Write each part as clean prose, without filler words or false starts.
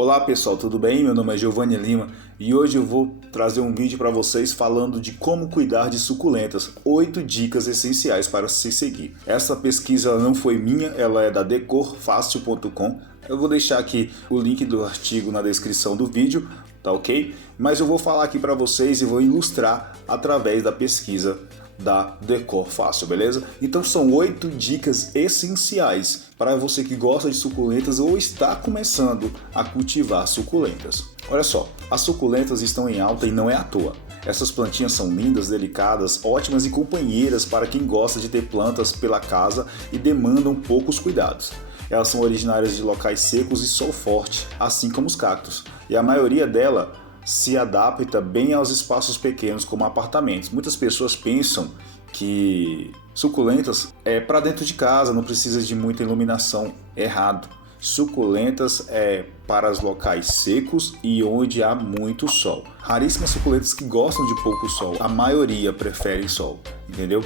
Olá pessoal, tudo bem? Meu nome é Giovanni Lima e hoje eu vou trazer um vídeo para vocês falando de como cuidar de suculentas, 8 dicas essenciais para se seguir. Essa pesquisa não foi minha, ela é da decorfacil.com. Eu vou deixar aqui o link do artigo na descrição do vídeo, tá ok? Mas eu vou falar aqui para vocês e vou ilustrar através da pesquisa da Decor Fácil, beleza? Então são 8 dicas essenciais para você que gosta de suculentas ou está começando a cultivar suculentas. Olha só, as suculentas estão em alta e não é à toa. Essas plantinhas são lindas, delicadas, ótimas e companheiras para quem gosta de ter plantas pela casa e demandam poucos cuidados. Elas são originárias de locais secos e sol forte, assim como os cactos, e a maioria dela se adapta bem aos espaços pequenos como apartamentos. Muitas pessoas pensam que suculentas é para dentro de casa, não precisa de muita iluminação. Errado. Suculentas é para os locais secos e onde há muito sol. Raríssimas suculentas que gostam de pouco sol, a maioria prefere sol, entendeu?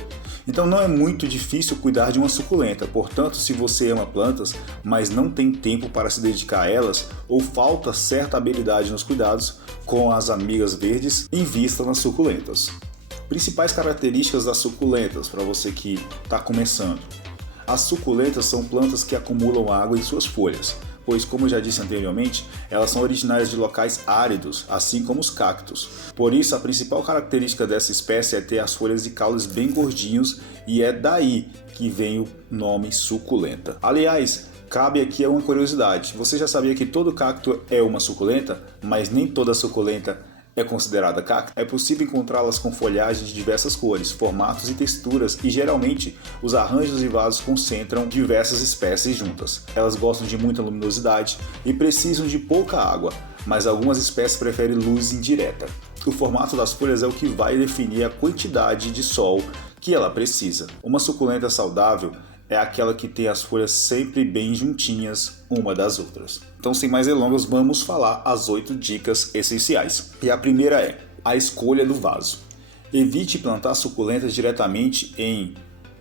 Então não é muito difícil cuidar de uma suculenta, portanto, se você ama plantas, mas não tem tempo para se dedicar a elas ou falta certa habilidade nos cuidados com as amigas verdes, invista nas suculentas. Principais características das suculentas para você que está começando. As suculentas são plantas que acumulam água em suas folhas, pois, como eu já disse anteriormente, elas são originárias de locais áridos, assim como os cactos. Por isso, a principal característica dessa espécie é ter as folhas de caules bem gordinhos e é daí que vem o nome suculenta. Aliás, cabe aqui uma curiosidade. Você já sabia que todo cacto é uma suculenta, mas nem toda suculenta é considerada cacto? É possível encontrá-las com folhagem de diversas cores, formatos e texturas e geralmente os arranjos e vasos concentram diversas espécies juntas. Elas gostam de muita luminosidade e precisam de pouca água, mas algumas espécies preferem luz indireta. O formato das folhas é o que vai definir a quantidade de sol que ela precisa. Uma suculenta saudável é aquela que tem as folhas sempre bem juntinhas uma das outras. Então, sem mais delongas, vamos falar as 8 dicas essenciais. E a primeira é a escolha do vaso. Evite plantar suculentas diretamente em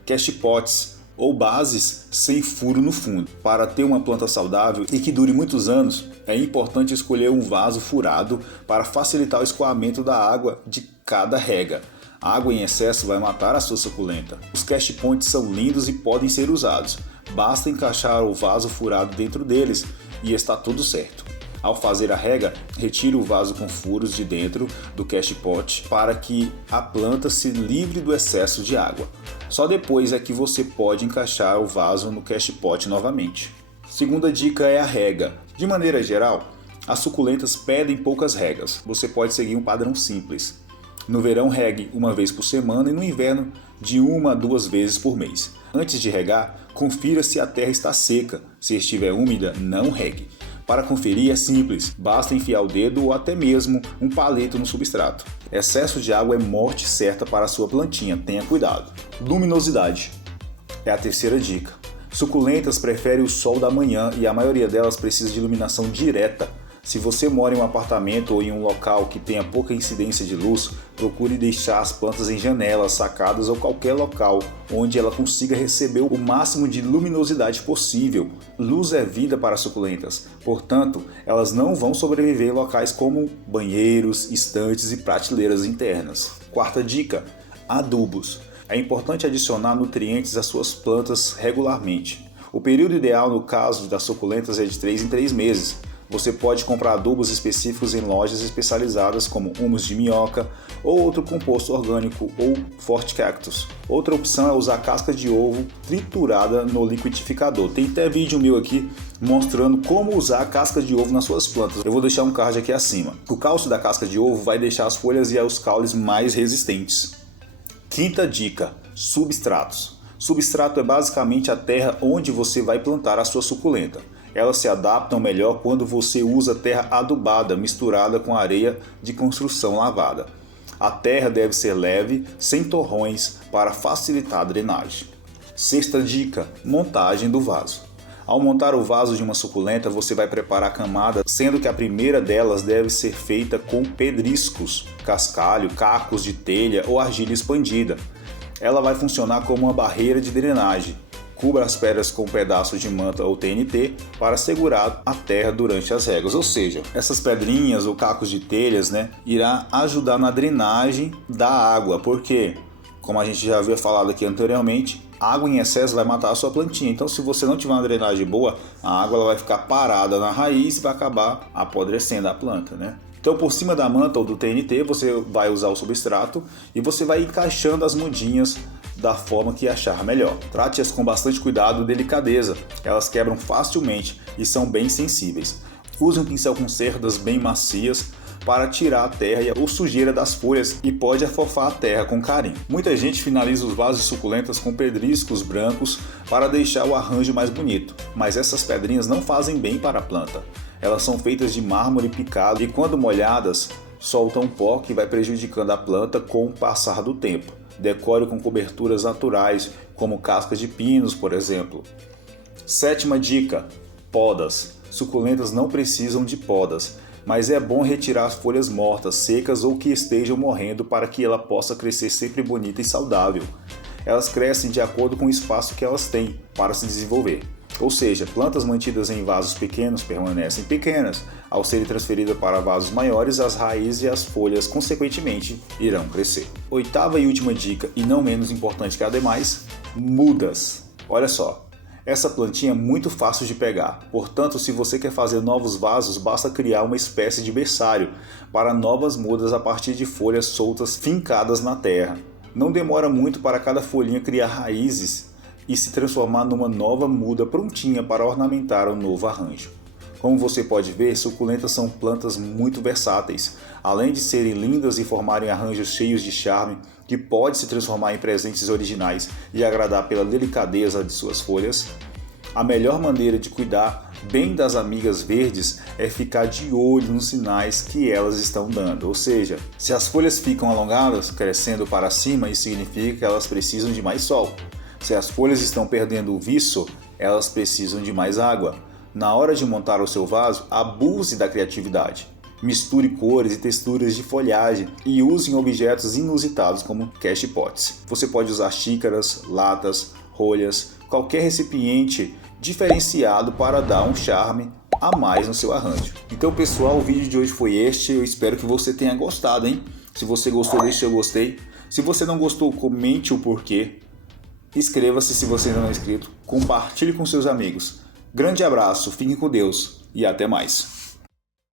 cast pots ou bases sem furo no fundo. Para ter uma planta saudável e que dure muitos anos, é importante escolher um vaso furado para facilitar o escoamento da água de cada rega. A água em excesso vai matar a sua suculenta. Os cast points são lindos e podem ser usados. Basta encaixar o vaso furado dentro deles e está tudo certo. Ao fazer a rega, retire o vaso com furos de dentro do cast pot para que a planta se livre do excesso de água. Só depois é que você pode encaixar o vaso no cast pot novamente. Segunda dica é a rega. De maneira geral, as suculentas pedem poucas regas. Você pode seguir um padrão simples. No verão, regue uma vez por semana e no inverno, de 1 a 2 vezes por mês. Antes de regar, confira se a terra está seca. Se estiver úmida, não regue. Para conferir é simples, basta enfiar o dedo ou até mesmo um palito no substrato. Excesso de água é morte certa para a sua plantinha, tenha cuidado. Luminosidade é a terceira dica. Suculentas preferem o sol da manhã e a maioria delas precisa de iluminação direta. Se você mora em um apartamento ou em um local que tenha pouca incidência de luz, procure deixar as plantas em janelas, sacadas ou qualquer local onde ela consiga receber o máximo de luminosidade possível. Luz é vida para suculentas, portanto, elas não vão sobreviver em locais como banheiros, estantes e prateleiras internas. Quarta dica: adubos. É importante adicionar nutrientes às suas plantas regularmente. O período ideal no caso das suculentas é de 3 em 3 meses. Você pode comprar adubos específicos em lojas especializadas como humus de minhoca ou outro composto orgânico ou Forte Cactus. Outra opção é usar casca de ovo triturada no liquidificador. Tem até vídeo meu aqui mostrando como usar a casca de ovo nas suas plantas. Eu vou deixar um card aqui acima. O cálcio da casca de ovo vai deixar as folhas e os caules mais resistentes. Quinta dica: substratos. Substrato é basicamente a terra onde você vai plantar a sua suculenta. Elas se adaptam melhor quando você usa terra adubada misturada com areia de construção lavada. A terra deve ser leve, sem torrões, para facilitar a drenagem. Sexta dica: montagem do vaso. Ao montar o vaso de uma suculenta, você vai preparar a camada, sendo que a primeira delas deve ser feita com pedriscos, cascalho, cacos de telha ou argila expandida. Ela vai funcionar como uma barreira de drenagem. Cubra as pedras com um pedaço de manta ou TNT para segurar a terra durante as regas. Ou seja, essas pedrinhas ou cacos de telhas, irá ajudar na drenagem da água, porque, como a gente já havia falado aqui anteriormente, água em excesso vai matar a sua plantinha. Então, se você não tiver uma drenagem boa, a água ela vai ficar parada na raiz e vai acabar apodrecendo a planta, Então, por cima da manta ou do TNT, você vai usar o substrato e você vai encaixando as mudinhas da forma que achar melhor. Trate-as com bastante cuidado e delicadeza, elas quebram facilmente e são bem sensíveis. Use um pincel com cerdas bem macias para tirar a terra ou sujeira das folhas e pode afofar a terra com carinho. Muita gente finaliza os vasos de suculentas com pedriscos brancos para deixar o arranjo mais bonito, mas essas pedrinhas não fazem bem para a planta. Elas são feitas de mármore picado e quando molhadas, soltam pó que vai prejudicando a planta com o passar do tempo. Decore com coberturas naturais, como cascas de pinos, por exemplo. 7ª dica: podas. Suculentas não precisam de podas, mas é bom retirar as folhas mortas, secas ou que estejam morrendo para que ela possa crescer sempre bonita e saudável. Elas crescem de acordo com o espaço que elas têm para se desenvolver. Ou seja, plantas mantidas em vasos pequenos permanecem pequenas. Ao serem transferidas para vasos maiores, as raízes e as folhas, consequentemente, irão crescer. 8ª e última dica, e não menos importante que a demais, mudas. Olha só, essa plantinha é muito fácil de pegar. Portanto, se você quer fazer novos vasos, basta criar uma espécie de berçário para novas mudas a partir de folhas soltas fincadas na terra. Não demora muito para cada folhinha criar raízes e se transformar numa nova muda prontinha para ornamentar um novo arranjo. Como você pode ver, suculentas são plantas muito versáteis. Além de serem lindas e formarem arranjos cheios de charme, que pode se transformar em presentes originais e agradar pela delicadeza de suas folhas, a melhor maneira de cuidar bem das amigas verdes é ficar de olho nos sinais que elas estão dando. Ou seja, se as folhas ficam alongadas, crescendo para cima, isso significa que elas precisam de mais sol. Se as folhas estão perdendo o viço, elas precisam de mais água. Na hora de montar o seu vaso, abuse da criatividade. Misture cores e texturas de folhagem e use objetos inusitados como cache pots. Você pode usar xícaras, latas, rolhas, qualquer recipiente diferenciado para dar um charme a mais no seu arranjo. Então pessoal, o vídeo de hoje foi este, eu espero que você tenha gostado, hein? Se você gostou, deixe seu gostei. Se você não gostou, comente o porquê. Inscreva-se se você ainda não é inscrito, compartilhe com seus amigos. Grande abraço, fiquem com Deus e até mais.